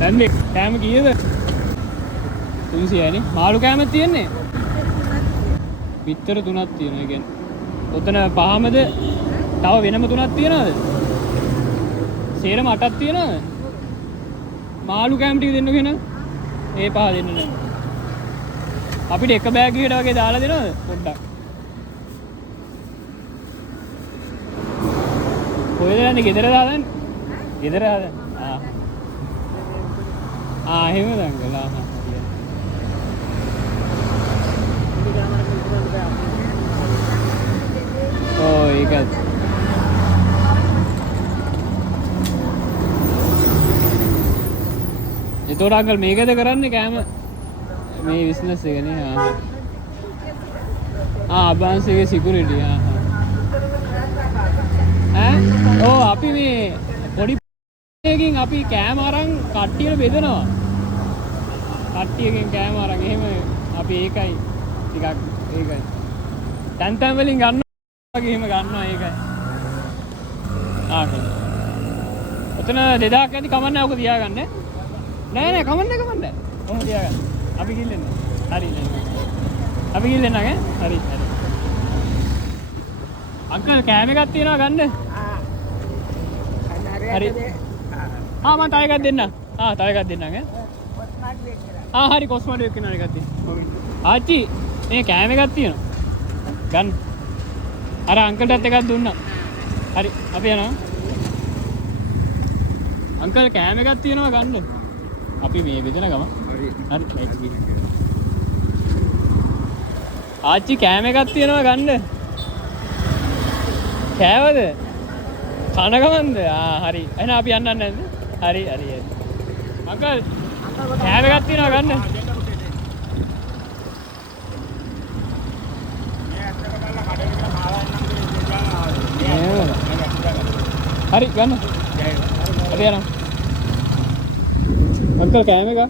දැන් මේ කෑම කීයද? 300යි නේ. මාළු කෑමක් තියෙන්නේ. පිටතර 3ක් තියෙනවා. ඒ කියන්නේ ඔතන පහමද තව වෙනම 3ක් තියනවද? සේරම 8ක් තියනවද? මාළු කෑම ටික දෙන්නු කියන. ඒ පහ දෙන්න නෑ. අපිට එක බෑග් එකකට වගේ දාලා දෙනවද? පොඩ්ඩක්. කොහෙද යන්නේ? ගෙදර දාන්න. ගෙදර දාන්න. එහෙමද අංකල්? ඒකත්. එතකොට අංකල් මේකද කරන්නේ කෑම මේ බිස්නස් එකනේ. අබාන්ස් එකේ සිකියුරිටි. අපි මේ පොඩි එකකින් අපි කෑම අරන් කට්ටියට බෙදනවා. කට්ටියකින් කෑම අරන් එහෙම අපි ඒකයි ටිකක් ඒකයි. තැන් වලින් ගන්නවා වගේ එහෙම ගන්නවා ඒකයි. ඔතන 2000ක් ඇති කමන්නේ ඔක තියාගන්න. නෑ කමන්නේ. ඔහොම තියාගන්න. අපි ගිල්ලෙන්න. හරි. අපි ගිල්ලෙන්න ඈ. හරි. අංකල් කෑම එකක් තියනවා ගන්න. හරි. මම තව එකක් දෙන්න. තව එකක් දෙන්නම් ඈ. හරි කොස්මඩ් එකක් කෙනා එකක් තියෙනවා. ආච්චි මේ කෑම එකක් තියෙනවා. ගන්න. අර අංකල්ටත් එකක් දුන්නා. හරි අපි යනවා. අංකල් කෑම එකක් තියෙනවා ගන්න. අපි මේ බෙදන ගම. හරි. ආච්චි කෑම එකක් තියෙනවා ගන්න. කෑවද? කන ගමන්ද? හරි. එහෙනම් අපි යන්න නැද්ද? හරි. අංකල් කෑම එකක් තියෙනවා ගන්න. හරි ගන්න. අපි යනවා. අංකල් කෑම එක.